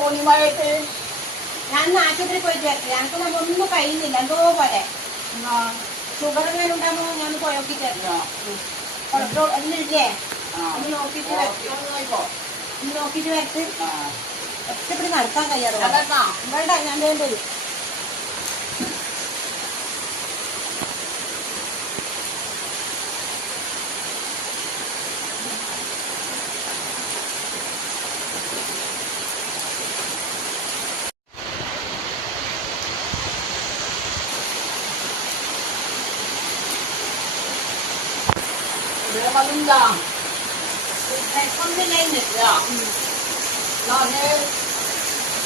പോണിമായിട്ട് ഞാൻ ആശുപത്രി പോയിട്ട് വരട്ടെ. ഞങ്ങൾക്ക് ഒന്നും കഴിയുന്നില്ല, എന്തോ പോലെ ഷുഗർ എങ്ങനെ ഉണ്ടാകുമ്പോ ഞാൻ പോയോക്കിട്ടല്ലോ. കൊളസ്ട്രോൾ ഒന്നില്ലേ, ഒന്ന് നോക്കിട്ട് വരട്ട്. ഒറ്റപ്പെടി നടക്കാൻ കഴിയാതെ വേണ്ട, ഞാൻ വേണ്ടത്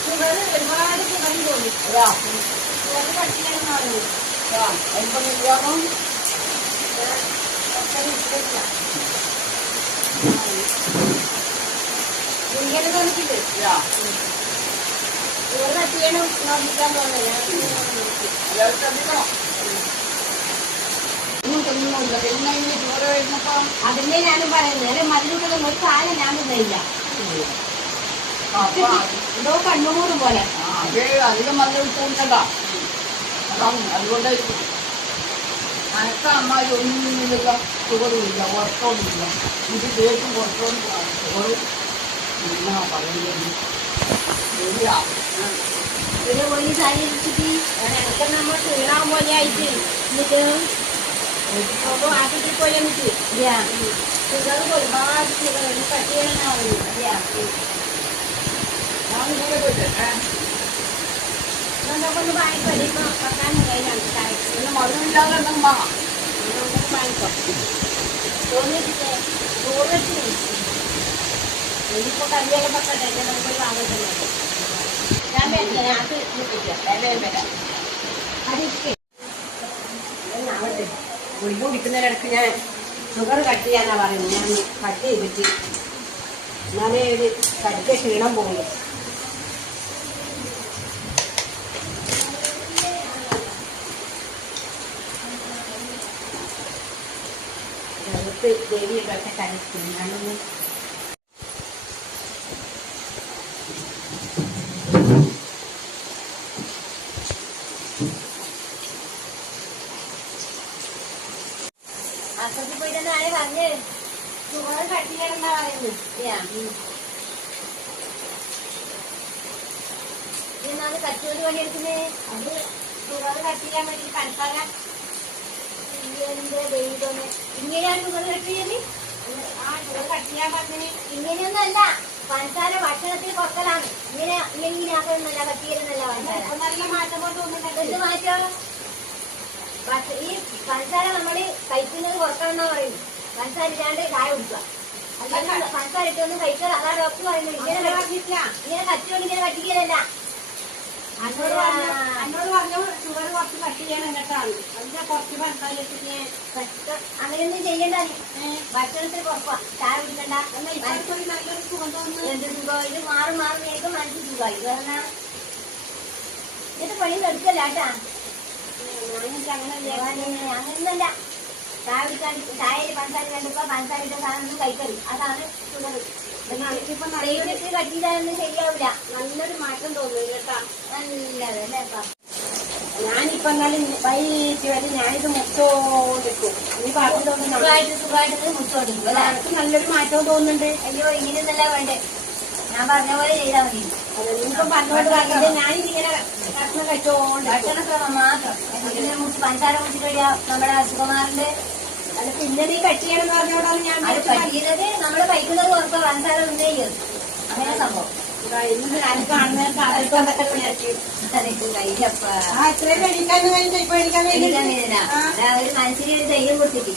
ഷുഗർ ഒരുപാട് ഷുഗർ തോന്നി. ഷുഗർ പഠിക്കണം ഇങ്ങനെ തോന്നിക്കില്ല. ഷുഗർ കട്ടിയണം നോക്കിക്കാൻ തോന്നില്ല. അതിനെ ഞാനും പറയുന്നത് മതിലുകളൊന്നും ഒരു കാലം ഞാൻ തിന്നില്ല. എന്തോ കണ്ണുമൂടും പോലെ അധികം മതിലിട്ടുണ്ടല്ലോ. അതുകൊണ്ടായിരിക്കും അനക്ക അമ്മായി ഒന്നുമില്ല, ഷുഗറുമില്ല, ഉറക്കവുമില്ല. ഇത് കേട്ടും കുറച്ചും ഷുഗറും എന്നാ പറയുന്നത് ശരിയാ. ഒരു പോയി സാരി എടുത്തിട്ട് ഇടയ്ക്ക് നമ്മൾ ക്ഷീണാൻ പോലെ ആയിട്ട് എന്നിട്ട് ആശുപത്രി പോയി എന്നിട്ട് ഷുഗർ ഒരുപാട് ഷുഗർ കട്ടിയാണ് അതെയാ. ഒന്ന് വാങ്ങിക്കോ, ഇപ്പൊ വെക്കാനും കയ്യിലാണ് പിന്നെ മധുരമില്ലാതെ വാങ്ങിക്കോ. തോന്നിട്ടില്ലേ ചോറിട്ട് എനിക്കിപ്പോ കറിയെല്ലാം വെക്കട്ടെ, നമുക്ക് വാങ്ങിക്കുന്നത് ഞാൻ വരില്ല. അത് ആവട്ടെ. ഗുളിക കുടിക്കുന്നതിനിടയ്ക്ക് ഞാൻ ഷുഗർ കട്ട് ചെയ്യാനാ പറയുന്നത്. ഞാൻ കട്ട് ചെയ്തിട്ട് എന്നാലേ ഒരു കടുത്ത ക്ഷീണം പോകുള്ളൂ. ദേവിയൊക്കെ കഴിക്കും ഞാനൊന്ന് ആശുപത്രി പോയിട്ടെന്ന് ആരെ പറഞ്ഞ് ഷുഗർ കട്ട് ചെയ്യണമെന്നാ പറയുന്നത്. എന്നാണ് കച്ചുകൊണ്ട് പണിയെടുക്കുന്നേ. അത് ഷുഗർ കട്ട് ചെയ്യാൻ വേണ്ടി പഞ്ചസാര ദൈവമേ ഇങ്ങനെയാണ് ഷുഗർ കട്ട് ചെയ്യല്. ആ ഷുഗർ കട്ട് ചെയ്യാൻ പറഞ്ഞത് ഇങ്ങനെയൊന്നും അല്ല, പഞ്ചസാര ഭക്ഷണത്തിൽ കുറക്കലാണ്. ഇങ്ങനെ ഇങ്ങനെയാക്കുന്നല്ല, കട്ട് ചെയ്യുന്നല്ല പഞ്ചസാര. നല്ല മാറ്റം കൊണ്ട് തോന്നുന്നുണ്ട്. എന്ത് മാറ്റം? ഈ പഞ്ചസാര നമ്മള് കഴിക്കുന്നത് കുറക്കണം എന്നാ പറയുന്നത്. പഞ്ചസാര ഇല്ലാണ്ട് ചായ കുടിക്കുക, അല്ലെങ്കിൽ പഞ്ചസാര ഇട്ടൊന്നും കഴിക്കുക. അതാ ഡോക്ടർ പറയുന്നത്. ഇങ്ങനെ കച്ചുകൊണ്ട് ഇങ്ങനെ കട്ടിക്കലല്ല. എന്നോട് പറഞ്ഞു ഷുഗർ കുറച്ച് കട്ട് ചെയ്യണം കേട്ടാണ്. അതിന്റെ കുറച്ച് പഞ്ചസാര അങ്ങനെയൊന്നും ചെയ്യണ്ട. ഭക്ഷണത്തിൽ കുറക്കുക, ചായ കുടിക്കണ്ട. നല്ലൊരു സുഖം തോന്നുന്നു. എന്ത് സുഖം? ഇത് മാറി കേൾക്കും മനസ്സിൽ സുഖമായി. കാരണം ഇത് പണി എടുക്കല്ല കേട്ടാ. അങ്ങനെയൊന്നല്ല. ചായ കുടിക്കാൻ ചായയിൽ പഞ്ചസാര കണ്ടപ്പോ പഞ്ചസാര ഇട്ട സാധനം കഴിക്കരുത്. അതാണ് ഷുഗർ. ഇപ്പൊ നിറയൊക്കെ കട്ടിയിലൊന്നും ശരിയാവില്ല. നല്ലൊരു മാറ്റം തോന്നുന്നു കേട്ടാ. നല്ലതല്ലേ. ഞാനിപ്പോ എന്നാലും വൈകിട്ട് വരെ ഞാനിത് മുറിച്ചോണ്ടിരിക്കും. നീ പറഞ്ഞു തോന്നുന്നു സുഖമായിട്ട് മുറിച്ചോണ്ടിരിക്കും. എനിക്ക് നല്ലൊരു മാറ്റവും തോന്നുന്നുണ്ട്. അയ്യോ ഇങ്ങനെയൊന്നല്ല വേണ്ടേ, ഞാൻ പറഞ്ഞ പോലെ ചെയ്താൽ മതി. നീയിപ്പം പറഞ്ഞോണ്ട് പറഞ്ഞത് ഞാനിതിങ്ങനെ ഭക്ഷണം കഴിച്ചോണ്ട് ഭക്ഷണക്രമം മാത്രം. പഞ്ചസാര കുടിച്ചിട്ട് വരിക നമ്മുടെ സുകുമാറിന്റെ. അല്ല പിന്നെ നീ കട്ട് ചെയ്യണമെന്ന് പറഞ്ഞോടാണ് ഞാൻ ചെയ്യുന്നത്. നമ്മള് കഴിക്കുന്നത് കുറച്ച് പഞ്ചസാര ഒന്നേ ചെയ്യും. അങ്ങനെ സംഭവം ഒരു മനസ്സിന് ധൈര്യം കൊടുത്തിട്ട്